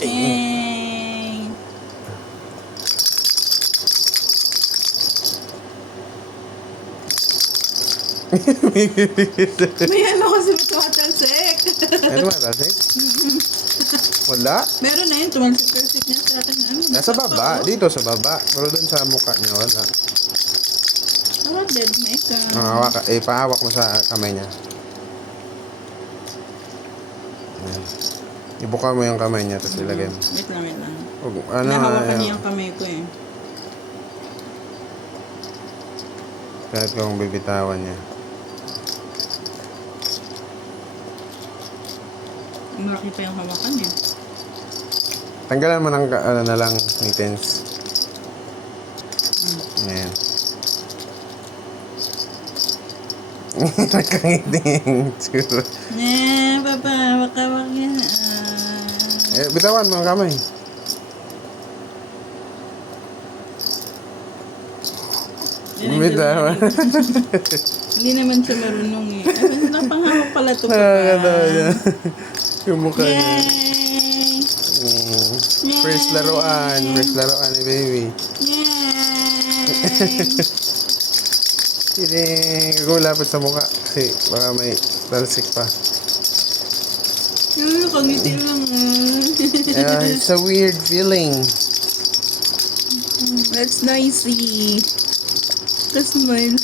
Yay! May ano kasi tumatalsik. Ano ba, Tasik? Wala? Meron na yun, tumalsik-talsik niya sa akin. Ano, Nasa baba. Dito sa baba. Pero dun sa mukha niya, wala. Oh, dead na ito. Pahawak mo sa kamay niya. Ayan. Ibuka mo yung kamay niya, tapos ilagay mo. Wait lang, wait lang. Ano, Nahawakan niya yung kamay ko eh. kahit kung bibitawan niya. Malaki pa yung hawakan niya. Tanggalan mo ng ano na lang, mittens. Ayan. Nakakiting. Baba, wakawak yan. Bitawan mo ang kamay. Bitawan. Hindi naman siya marunong eh. Napanghawak pala ito pa. Nakakatawa niya. Yung mukha niya. Yay! First laruan. First laruan ni baby. Yay! Kidding. Huwag lapit sa mukha. Kasi baka may talsik pa. Kangiti lang It's a weird feeling. That's noisy. The smile.